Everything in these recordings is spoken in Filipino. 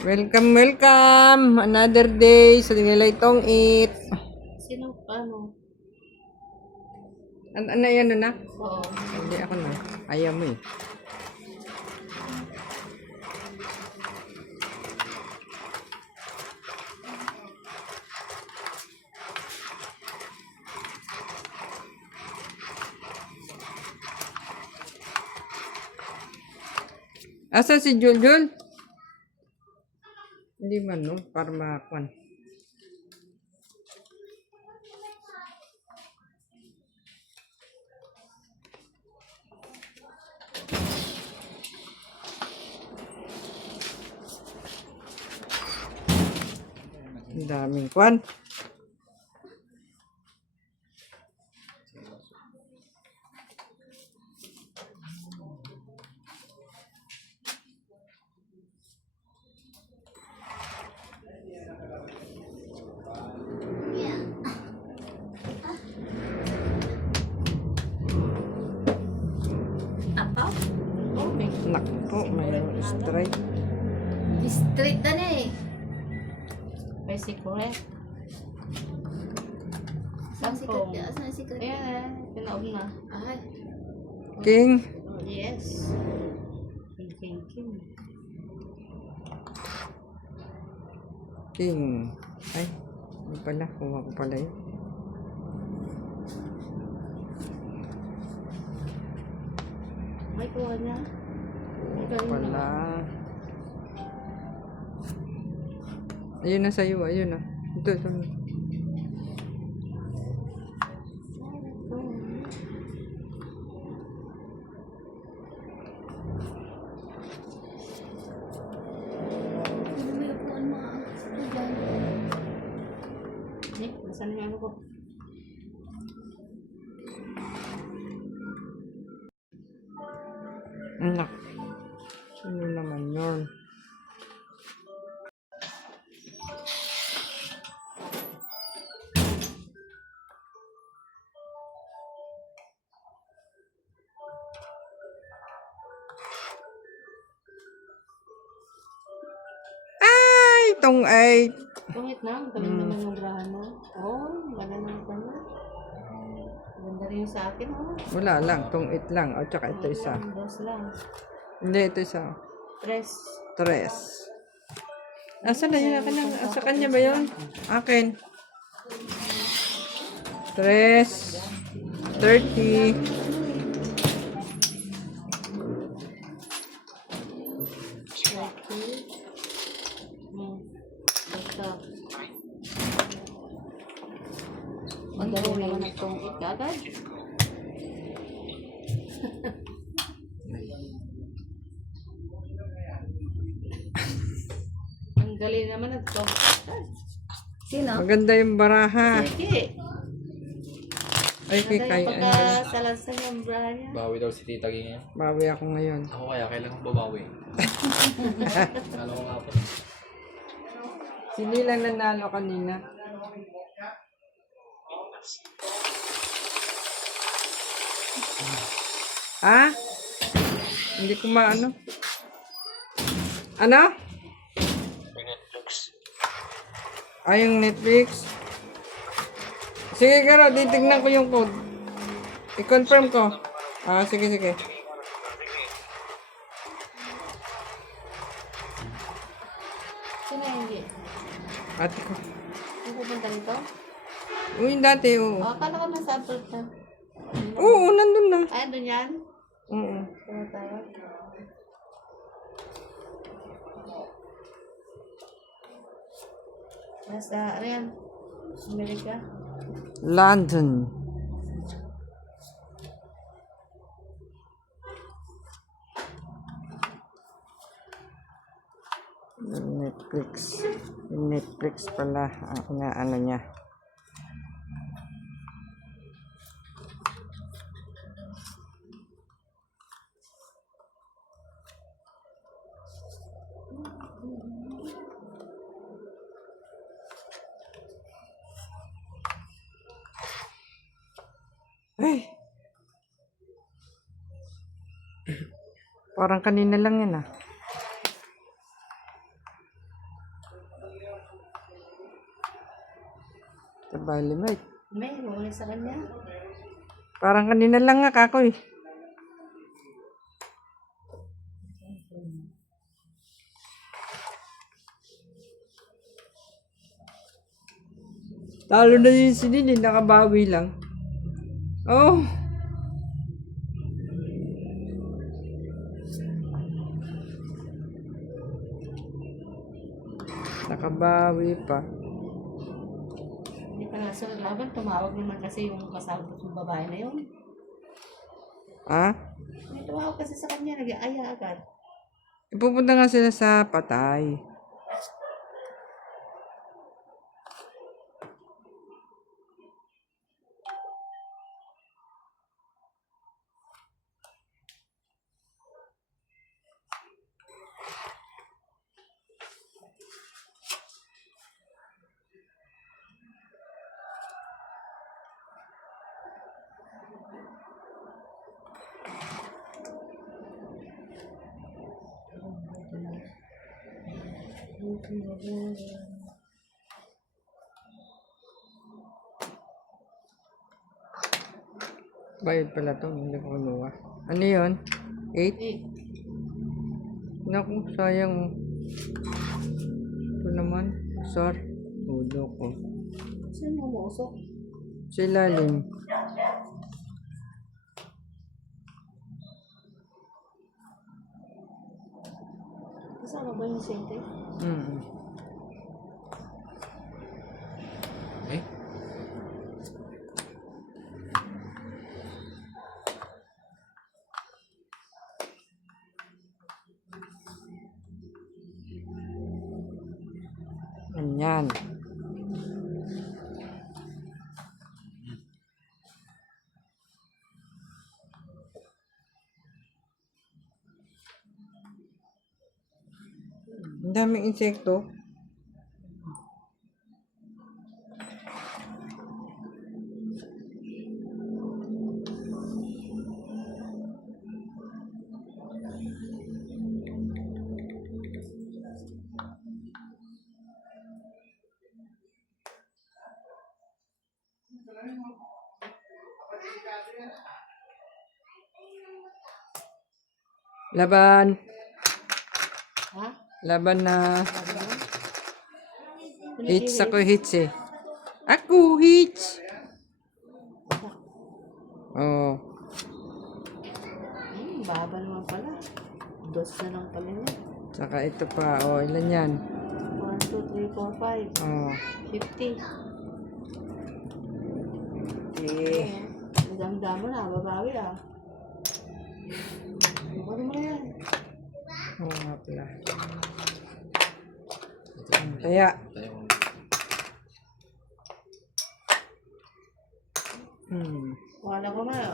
Welcome, welcome! Another day sa Nilay Tong Eat. Sino ano? Ano yan na? Oo. Hindi ako na. Ayaw mo eh. Asa si Juljul? Hindi man no, para makakuan. Ang daming kuan. Apa? Okay. Nakpo, mayroon strike. Street na eh. Bicycle eh. Saan sikat niya? Saan sikat niya? Ayan eh. Tinaog na. Ay. King. Yes. King. King. Ay, hindi pala. Kuha ko pala yun. May kuha niya. Kuha pala. Ayun na sa'yo, ayun na. Ito. Ano may upuan mga estudyante? Nick, nasaan yung ano ko? Anak. Sino naman yun? Ay, tong ay. Tungit na. Galing naman yung brahan mo. Oh, maganda ka na. Maganda rin yung sa akin. Oh. Wala lang, tong it lang. O, tsaka ito isa. Dos lang. Hindi, ito isa. Tres. Tres. Asan na yun? Sa kanya ba yun? Akin. Tres. 30. Basta. Magdaro naman ang tungit agad. Ang galing naman ang tungit. Sino? Maganda yung baraha. Sige. Ay, kay Maganda kay yung pagkasalansan yung brahan niya. Bawi daw si Tita Ging ngayon. Bawi ako ngayon. Ako kaya, kailangan babawi. Alam ko nga po. Sino lang nanalo kanina? Ha? Hindi ko maano. Ano? Ay, yung Netflix. Sige, Karo, titignan ko yung code. I-confirm ko. Ah, sige. Sino yung hindi? Ate ko. Yung pupunta nito? Uy, dati, oo. Oh, akala ko nasa abroad na. Oo, nandun na. Ay, andun yan? Oo. Kaya tayo. Nasa, ano yan? Amerika? London. Netflix. Yung Netflix pala ang ano niya. Ay. Parang kanina lang yan ah. Valimite. May, bumalik sa kanya. Parang kanina lang nga kako eh. Talo na yun si Nini, nakabawi lang. Oh! Nakabawi pa. Hindi pa nga sa laban, tumawag naman kasi yung kasama ng babae na yun. Ah? May tumawag kasi sa kanya, nag-aya agad. Ipupunta nga sila sa patay. Bayad pala to, hindi ko kinuha. Ano yun? 8? Eh, Naku, sayang. Ito naman, sir. Ulo ko. saan yung umuusok? Sa ilalim. Kasama ba yung sente? Mm. Eh? Ganyan. Ang daming insekto. Laban. Ha? Laban na. Hits ako, hits eh. Ako, hits. Oh. Baba naman pala. Dos na lang pala yun. Saka ito pa. Oh, ilan yan? 1, 2, 3, 4, 5. Oh. 50. Eh. Ang ganda mo na, babawi ah. Ano mo yan? Oo nga pala. Kaya, Tayo mo.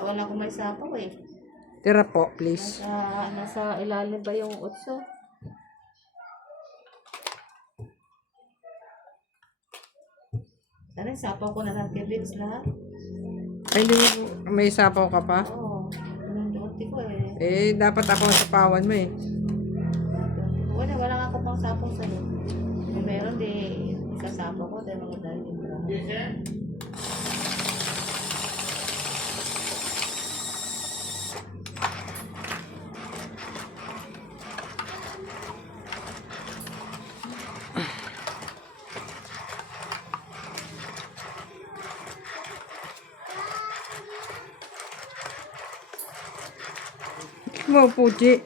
Wala ko may sapaw eh. tira po, please. Nasa ilalim ba yung utso? Sana sapaw ko na lang kay Vince lahat. Ay, hindi mo, may sapaw ka pa? Oo. Yung duty ko eh. Eh, dapat ako sa pawan mo eh. Wala nga ako pang sapaw sa'yo. Kung meron di kasapaw ko dahil mga dahil yung drama. Maupo, Chi.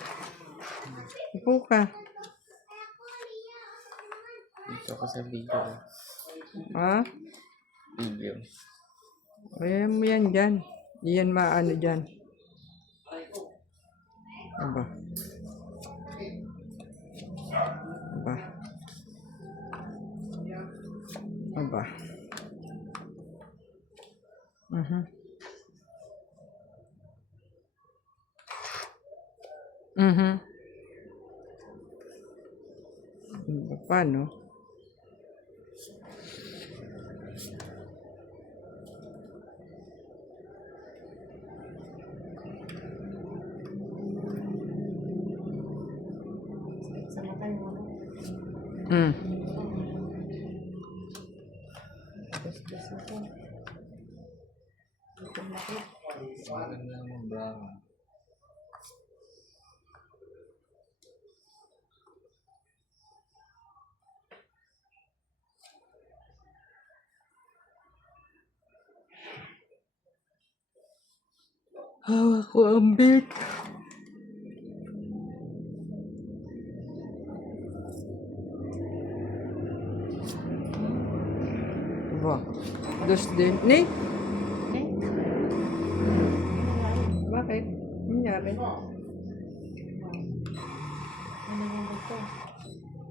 Upo ka. Dito ako sa video. Ha? Video. Ayan mo yan dyan. Di yan maano dyan. Aba. Aba. Aba. Mhm. Mhm. Paano? Sa mata yung ano. Mm. Bas-bas na to. Maganda ng Brahma. Hawak ko ang bit. Ba, dos din. Ni? Eh? Bakit? Nangyari? Ano yung ito?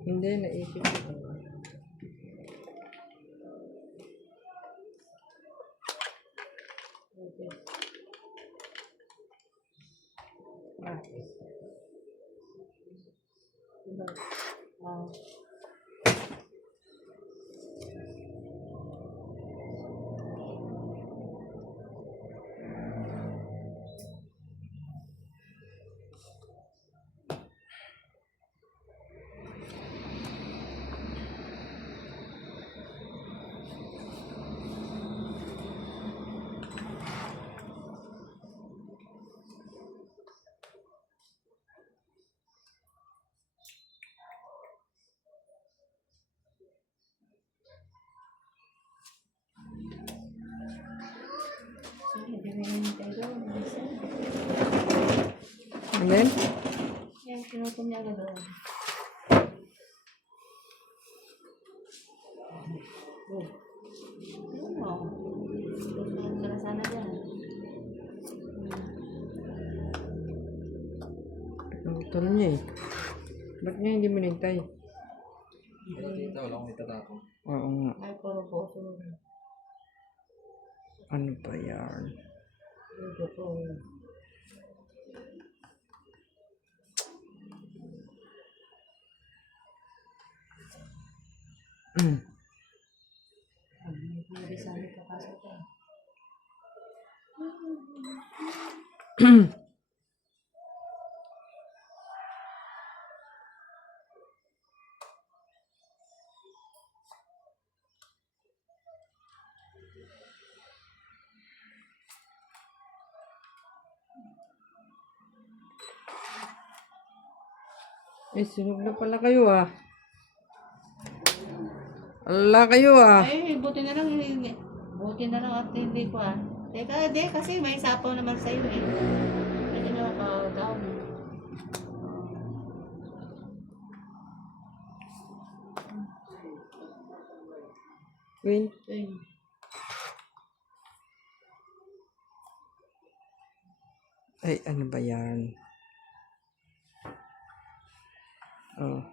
Hindi, naisip ko. Okay. Ah, Diba? Ah. Sige, bibigyan niya tayo doon. and then? Yan, kinutom niya agad doon. Oh. Yun mo. Susunod ka na sana dyan. Utol niya eh. Ba't niya hindi minintay? Dito, wala akong itatapon. Oo nga. Ay, puro boto. Ano ba yan? Ito po. Hindi sana papasok ka. Eh, sunog na pala kayo ah. Ala kayo ah. Ay, buti na lang. Buti na lang at hindi ko ah. Teka, di, kasi may sapaw naman sa'yo eh. Pwede na down. Queen. Ayun. Ay, ano ba yan? Oh.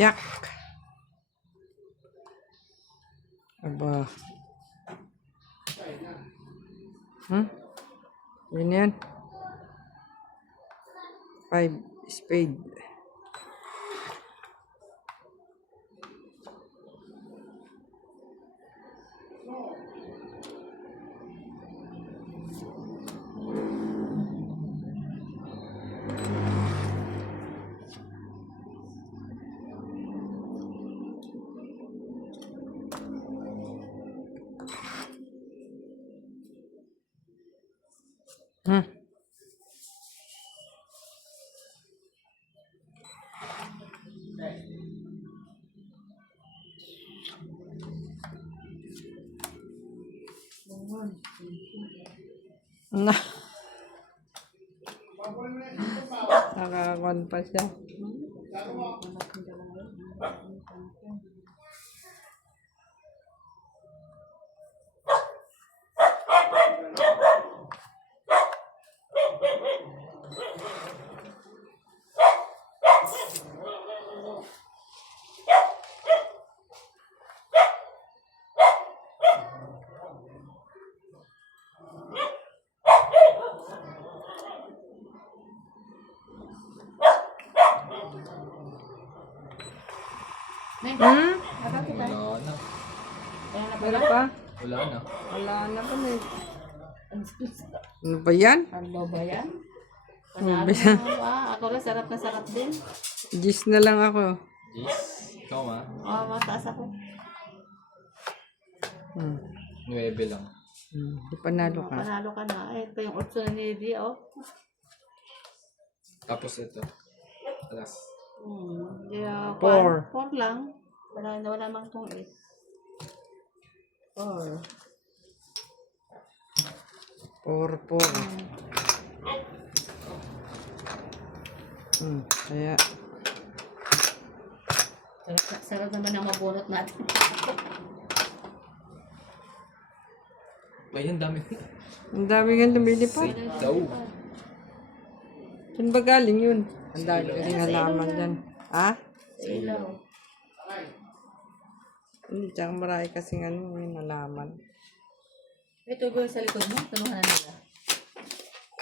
Jack. Aba. Yan yan. 5 spade. Na. Nakakon pa siya. May, Hmm? harap kita. Wala na. Kaya na Meron pala. pa? Wala na. Wala na pa na. Ano ba yan? Ano ba yan? Ano Panalo ba yan? mo ba? Ako rin, sarap na sarap din. Gis na lang ako. Jeez. Ikaw ma. Mataas ako. Hmm. 9 lang. Di panalo ka. Panalo ka na. Ito yung 8 na nilidi, oh. Tapos ito. Alas. Yeah, 4. 4 lang. Wala mang tong 8. 4. 4. Kaya, Sarap naman ang mabunot natin. Ay, ang dami. ang dami nga lumilipad. Daw. Saan ba galing yun? Ang dami kasing halaman dyan. Ha? Sa ilaw. Hindi, tsaka marami kasing yung halaman. Ito ba sa likod mo? Tunuhan na nila.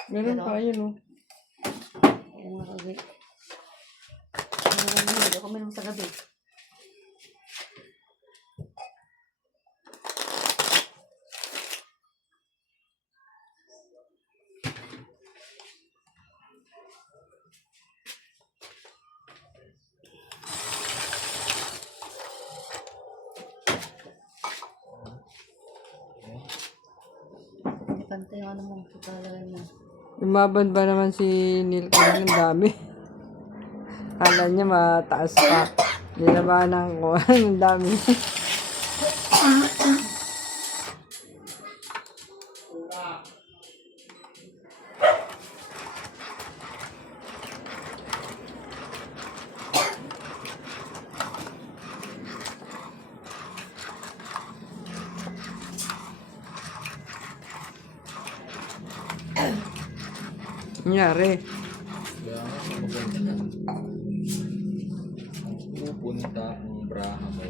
Meron pa yun, oh. Yung mga gabi. Ako meron sa gabi. Pantay yung ano mo, tutalagay mo. Lumaban ba naman si Neil Kung ang dami? Kala niya mataas pa. Nilabanan ko. Ang dami. Nangyari. Kaya nga, pupunta ang braha mo.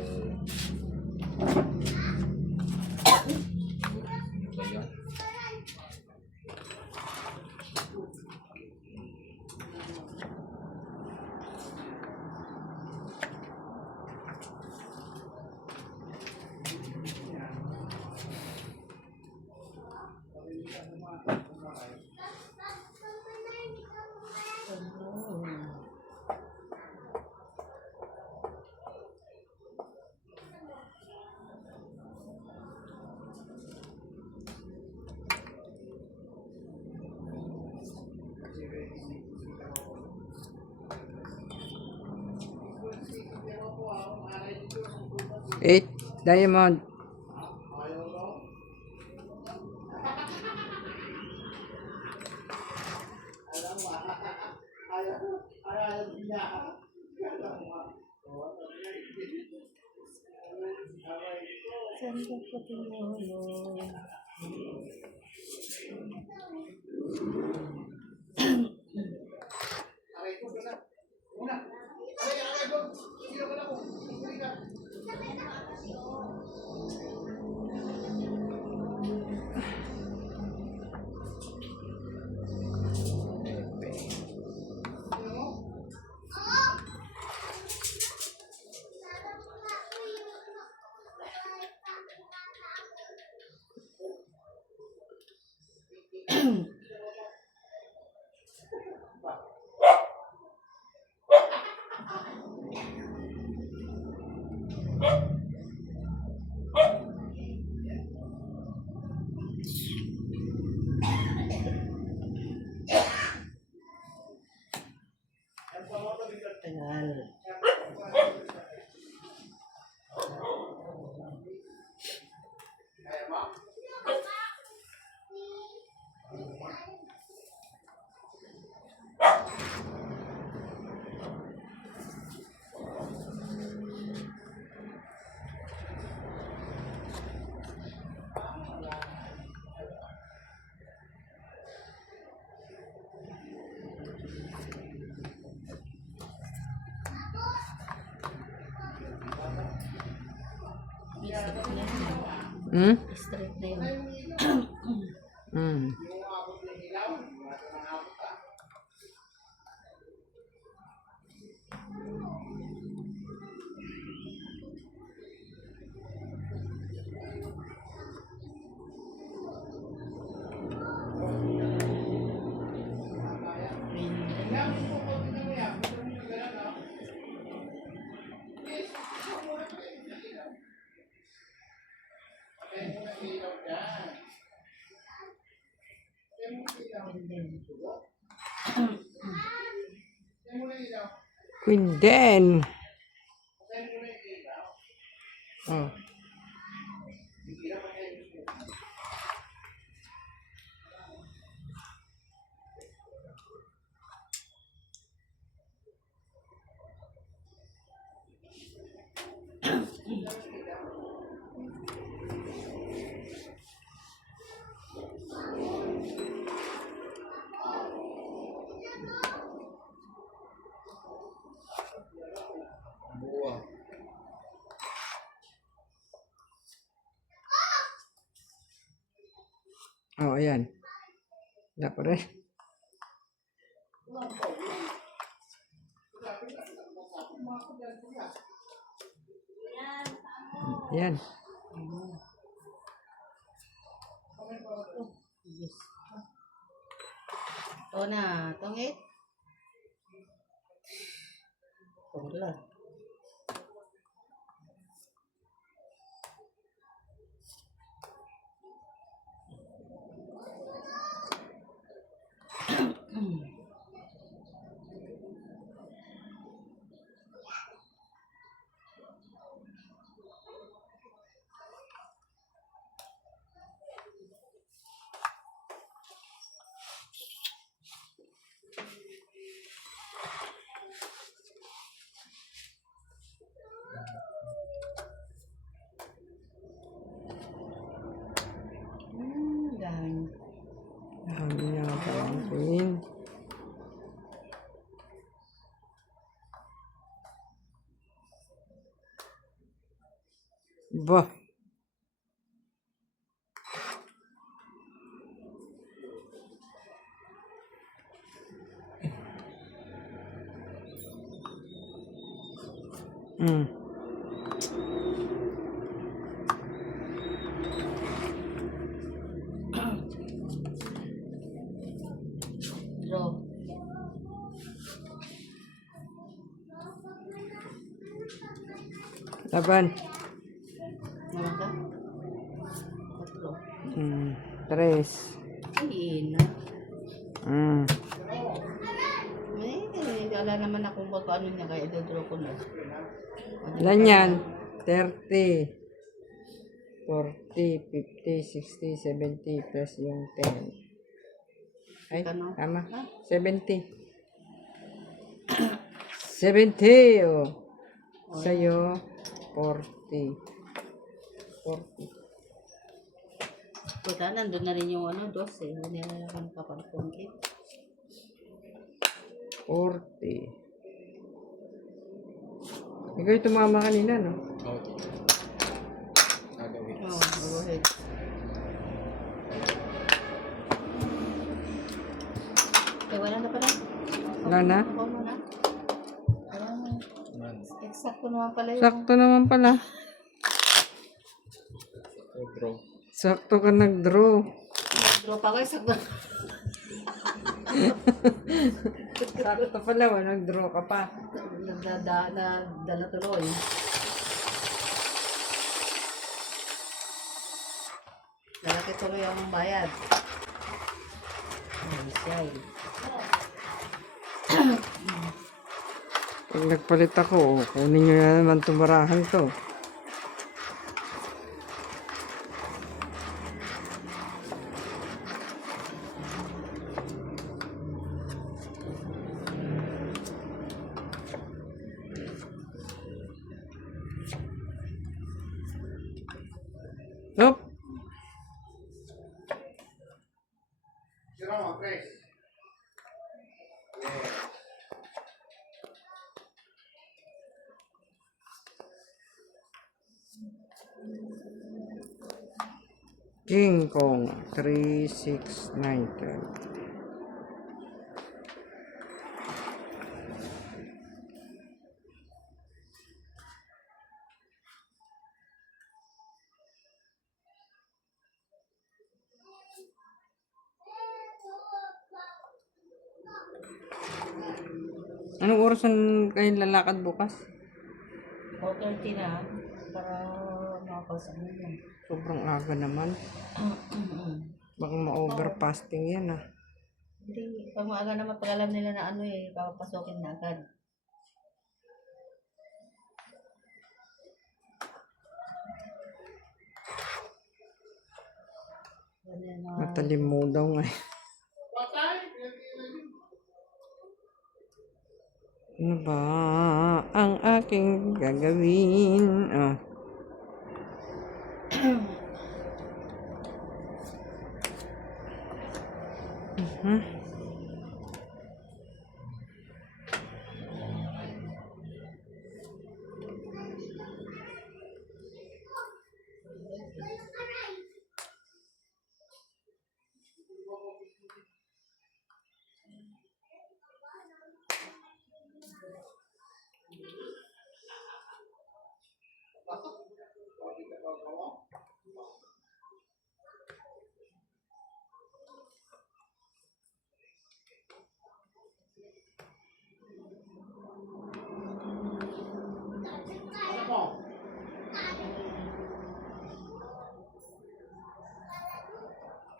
Ano ba yan? Eight. Diamond. Saan ka po tumulong? Tagal. Hmm? Straight na yun. Hmm. akin din. Queen Den. Oh. Buwa. Oh, ayan. Wala pa rin. Ayan. Yes. Ito na, tungit. Wala. Dami. Dami niya palang queen. Bah. Hmm. Draw. Laban. Naman ka? Tatlo. Hmm. Tres. Ay, na. Hmm. Wala naman akong magkano niya kaya i-draw ko na. Ilan yan? 30. 40, 50, 60, 70 plus yung 10. Ay, Kano? tama. Ah. 70. 70, oh. Sa'yo, 40. 40. Puta, nandun na rin yung ano, 12. Hindi na lang ang kapag-pungkit. 40. Ikaw yung tumama kanina, no? Okay. Gagawin. Oo, go ahead. Eh, wala na pala. Wala na? Ako muna. Wala na. Man. Eksakto naman pala yung... Sakto naman pala. So, bro. Sakto ka nag-draw. Draw pa ko, eksakto. Sakto pala, nag-draw ka pa. Dala tuloy. Lalaki tuloy ang bayad. Ay, siya eh. Pag nagpalit ako, kunin nyo na naman tumarahan to. Nope. King Kong 3, 6, 9, 12. Anong oras kayo lalakad bukas? 4:30 na. Para makapasa mo yan. Sobrang aga naman. Baka ma-overfasting yan ah. Hindi, pag maaga naman pag alam nila na ano eh, papasokin na agad. Yan yung mga- Matalim mo daw nga. Ano ba ang aking gagawin? Ah. Mhm.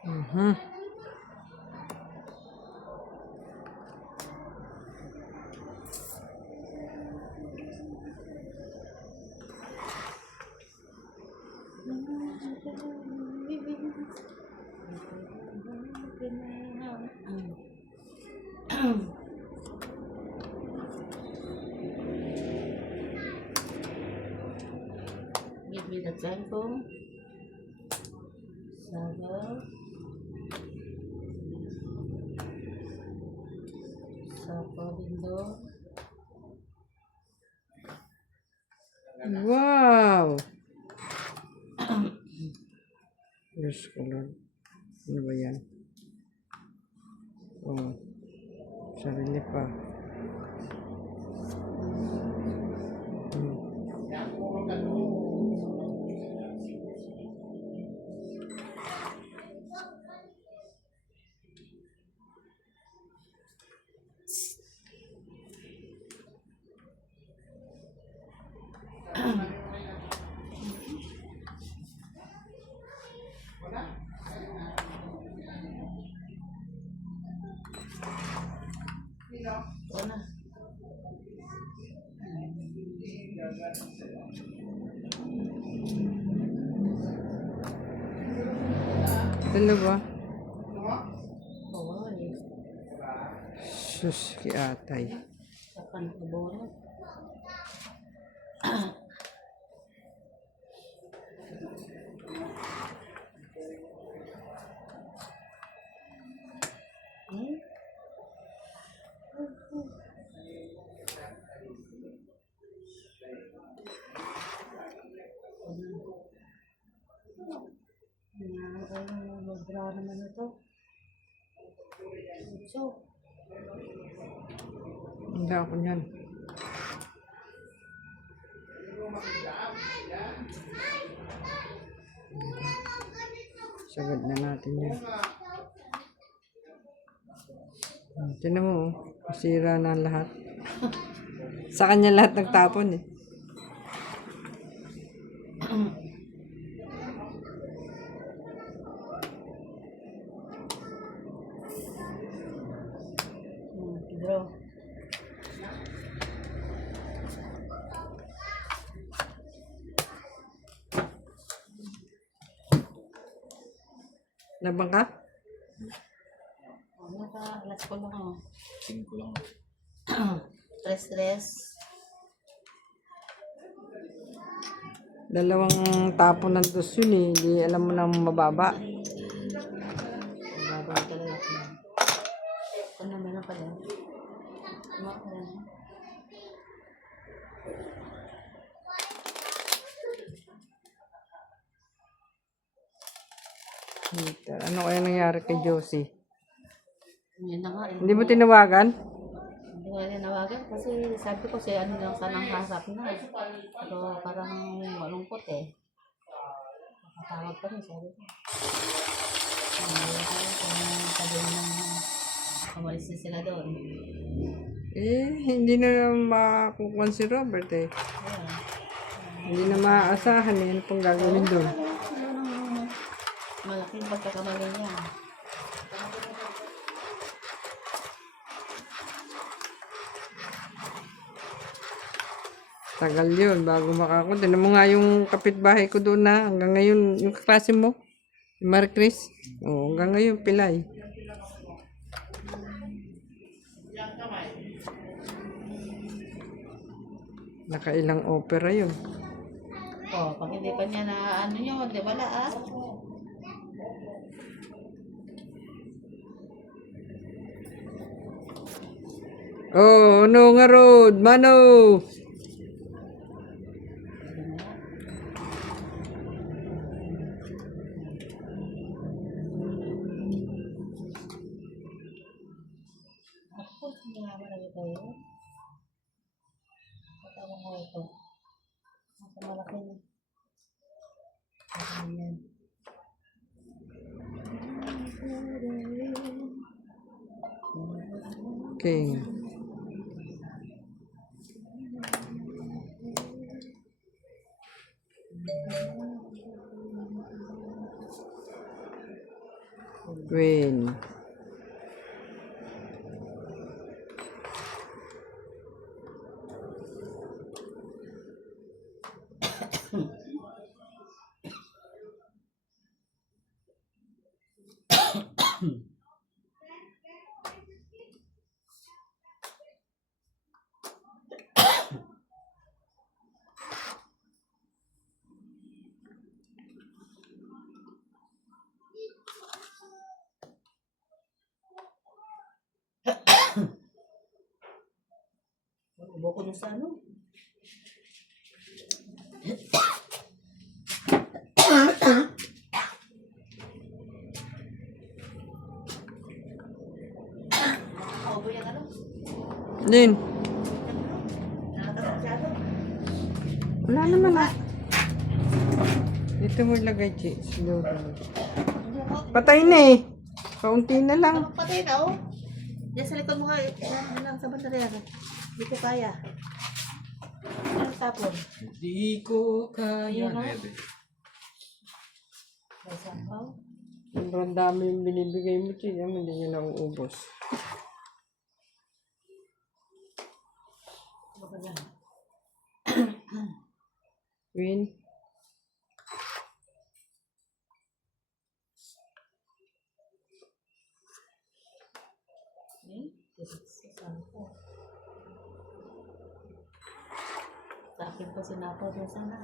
Mhm. Give me the cellphone. Sabaw. Sabaw window. Wow! Diyos ko Lord. Ano ba yan? Oh. Sarili pa. Ito na. Dalawa. Oo, eh. Sus, kiatay. Kapan ko bonus. Hmm? Magbra naman ito. So, Hindi ako niyan. Sagad na natin yan. Tinan mo, oh. Masira na ang lahat. Sa kanya lahat nagtapon eh. draw. Labang ka? Ano ka? Alas ko lang oh. 5 lang. Stress. Dalawang tapo ng dos yun eh. Di alam mo lang mababa. Babaw talaga. Ano meron pala? Ano ka lang? Ano kaya nangyari kay Josie? Yun na nga. Hindi mo tinawagan? Hindi nga tinawagan kasi sabi ko siya ano lang sanang hasap na. So parang malungkot eh. Nakatawag pa rin sabi ko. Kung sabi ng umalis na sila doon. Eh, hindi na makukuha si Robert eh. Ayan. Hindi na maaasahan eh. Ano pong gagawin doon? Malaking pagkakamali niya. Tagal yun, bago makako. Tinan mo nga yung kapitbahay ko doon na, hanggang ngayon, yung kaklase mo, yung Marie Chris. Oo, hanggang ngayon, pilay. Nakailang opera yun. Oh, pag hindi pa niya na ano yun, di wala ah. Oh, ano nga road? Mano! Ako, hindi nga marami tayo. Patama mo ito. Nasa malaki na. Ayan. Okay. Queen. Ubo ko dun sa ano. Ubo yung ano. Lin, Nakakamasyado. wala naman ah. Dito mo ilagay, Chi. Slow. Patay na eh. Kaunti na lang. Ang patay na oh. Diyan sa likod mo nga. Yan lang sa bandarya. Hindi ko kaya. Ano tapon? Hindi ko kaya. Ayun, oh. Pwede. May sampaw. Sobrang dami yung binibigay mo, Chi. Yan, hindi nyo nauubos. Ano ba yan? Queen. Sampaw. Sa akin po sinapaw din sana.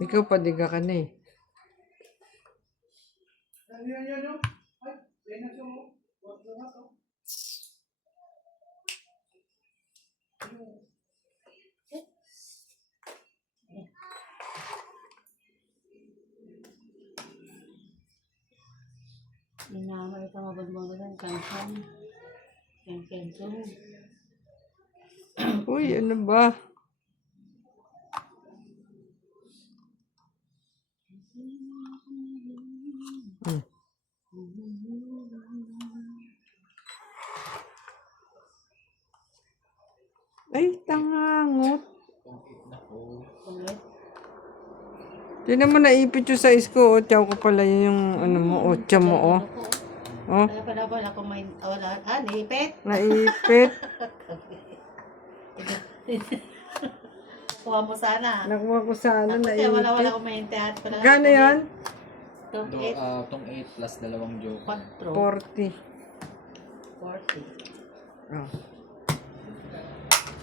Ikaw padiga ka na eh. Inama ito mabagmagalan. Kansan. Kansan. Uy, ano ba? Hmm. Ay, tangangot. Ulit. Tinan mo naipit yung size ko. O, tiyaw ko pala yung ano mo. O, tiyaw mo, o. O, Kaya pala wala akong may... Wala. Ah, naipit. naipit. Kuha mo sana. Nakuha ko sa ano, Kaya wala naipit. akong maintihat. Gano yan? Itong Do, 8. tong 8 plus dalawang joke. 4. 40. 40. Oh.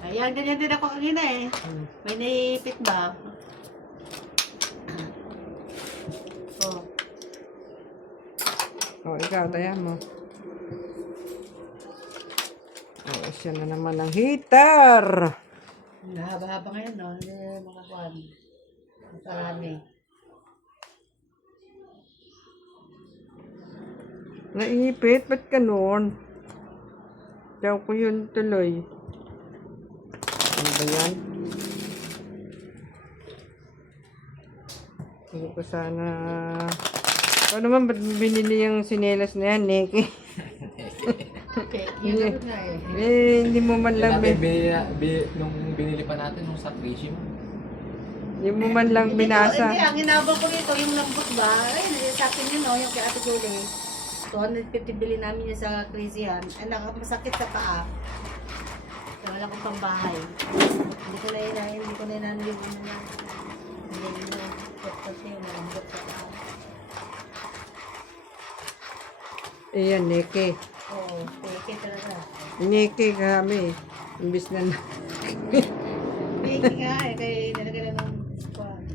Ayan, ganyan din ako kanina eh. May naipit ba? Oh. Oh, ikaw, taya mo. Oh, siya na naman ang heater. Nahaba-haba ngayon, no? Hindi mga kuhan. Marami. Naipit? Ba't ganun? Tiyaw ko yun tuloy. Ano ba yan? Hindi ko sana... Ano naman, ba't binili yung sinelas na yan, Neki? Okay, yun nga eh. Hindi mo man Yan lang... natin, nung binili pa natin nung sa Crazy mo. Hindi mo man lang Hindi, binasa. ang inabang ko nito, yung lambot ba? Ay, sa akin yun, no? Yung kay Ate Julie. 250 bili namin yun sa Crazy yan. Ay, masakit sa paa. Wala akong pambahay. Hindi ko na inano yung ano na. Hindi na. Kasi malambot sa tao. Ayan, Neke. Oo, peke talaga. Neke kami. Imbis na Peke nga eh, kaya nalagay na ng squad.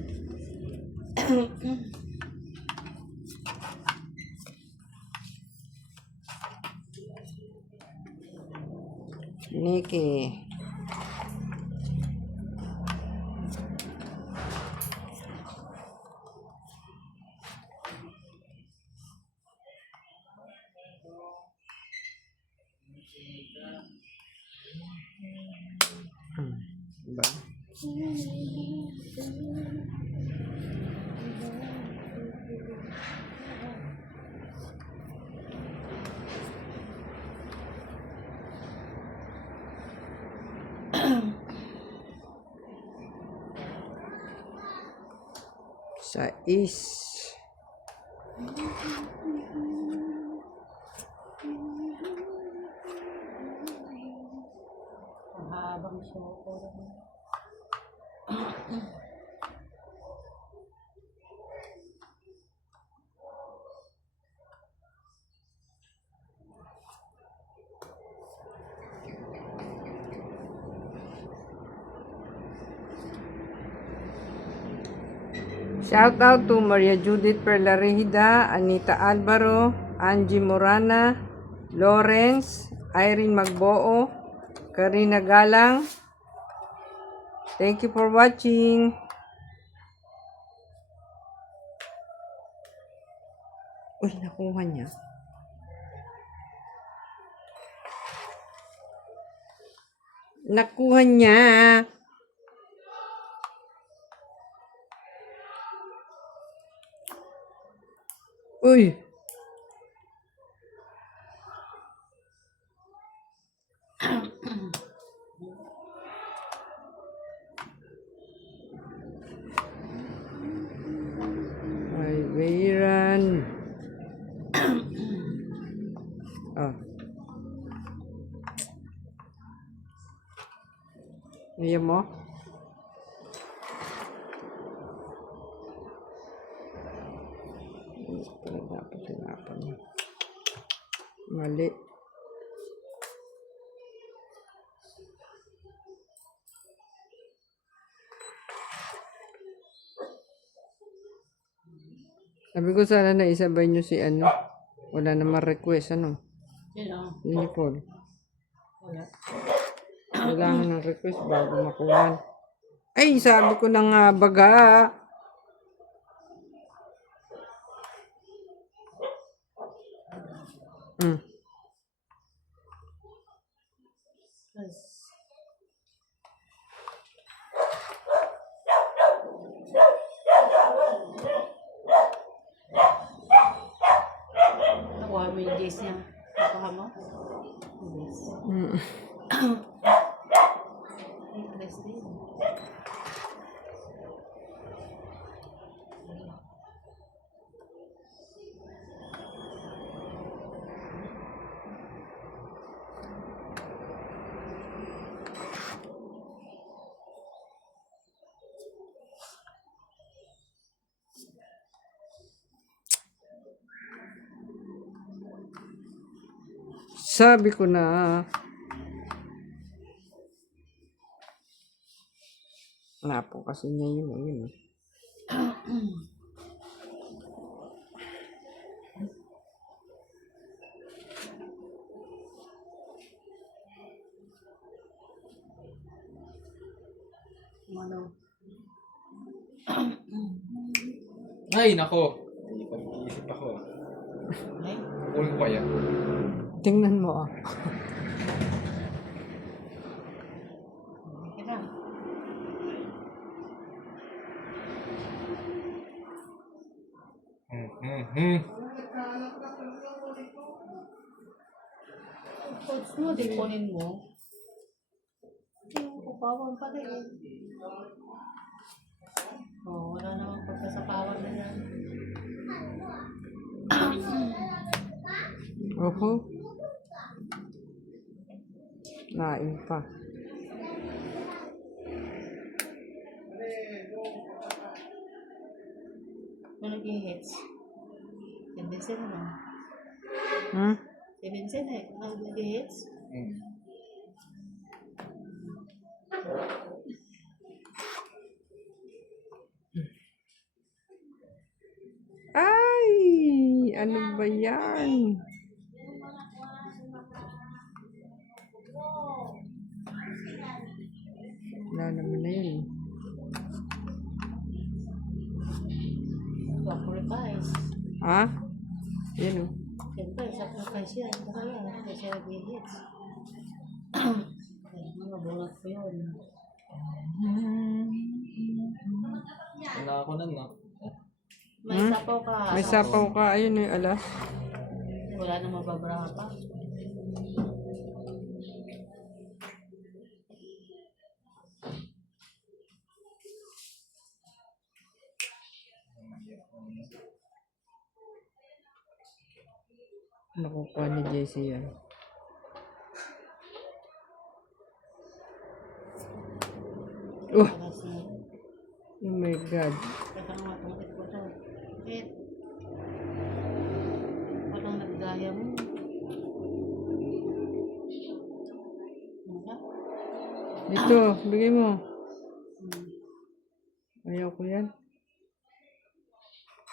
Neke. Diba? Sais. Habang siya ko. Shout out to Maria Judith Perlarida, Anita Alvaro, Angie Morana, Lawrence, Irene Magboo, Karina Galang. Thank you for watching. Uy, nakuha niya. Nakuha niya. Uy. Ay, Bayran. Oh. Ayan mo? Ito dapat sinapan mo. Mali. Sabi ko sana na isabay nyo si ano. Wala naman request ano. Sino? Si Nicole. Wala. Kailangan ng request bago makuha. Ay, sabi ko na nga baga. Mm. Nakuha mo yung days niya. Nakuha mo? Days. Mm. Days din. Sabi ko na. Napo kasi niya yun. Ano? Ay, nako. Hindi pa nag-iisip ako. Ay? Kukunin ko kaya. Tingnan mo ah. Okay na. Coach mo, di kunin mo. Yung kupawan pa rin. Oh, wala namang pagkasapawan na yan. Oho. Nain pa. Kung nag-hits. Si Vincent ano? Hmm? Si Vincent eh. Nag-hits. Ay! Ano ba yan? Wala naman na yun. Sacrifice. Ha? Yan o. Siyempre, sacrifice yan. Kaya, hindi siya nag-hits. Mga bunot ko yun. Wala ako nun, no? May sapaw ka. May sapaw ka. Ayun yung alas. Wala na mababraha pa. Nakukuha ni Jessie yan. Oh! Kasi, Oh my God. teka nga, tumakit ko to. Wait. Parang nagdaya mo. Ano ka? Dito, bigay mo. Hmm. Ayaw ko yan.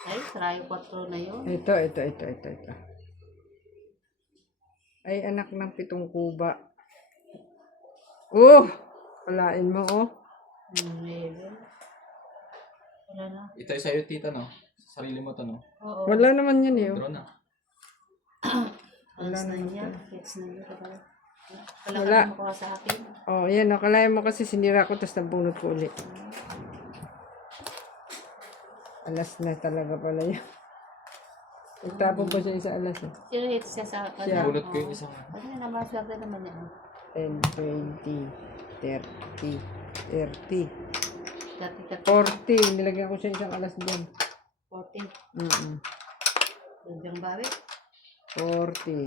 Ay, try 4 na yun. Ito. Ay, anak ng 7 kuba. Oh! Palain mo, oh. Maybe. Wala na. Ito yung sa'yo, tita, no? Sarili mo to, no? Oo. Wala naman yun, eh. Oh. Draw na. Alas na yan. Hits na yun. Wala Wala. ka makuha sa akin. Oh, yan, oh. Kalayan mo kasi sinira ko, tapos nabunot ko ulit. Alas na talaga pala yun. Nagtapon pa siya isa alas, eh. Sino hits siya sa Siya. kanya? Bulot ko yung isang Kasi naman, swerte naman yan. 10, 20, 30, 30, Dati 40. Nilagyan ko siya isang alas dyan. 14. Biglang bawi. 40.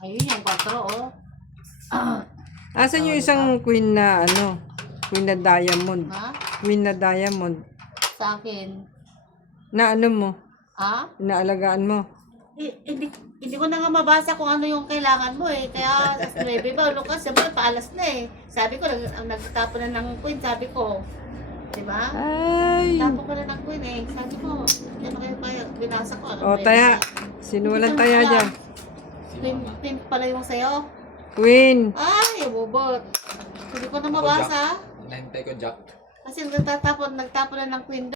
Ayun yung 4, oh. Asan yung isang queen na, ano? Queen na diamond. Ha? Queen na diamond. Sa akin. Na ano mo? Ha? Inaalagaan mo. Hindi ko na nga mabasa kung ano yung kailangan mo eh. Kaya sa 9 ba, Lucas, siyempre paalas na eh. Sabi ko, nagtapon na ng queen, sabi ko. Diba? Ay! Tapon ko na ng queen eh. Sabi ko, ano kayo pa binasa ko. Ano O, taya. Sino walang taya dyan? Queen pala yung sa'yo. Queen. Ay, bubot. Hindi ko na mabasa. Nahintay ko, Jack. Kasi nagtapon na ng queen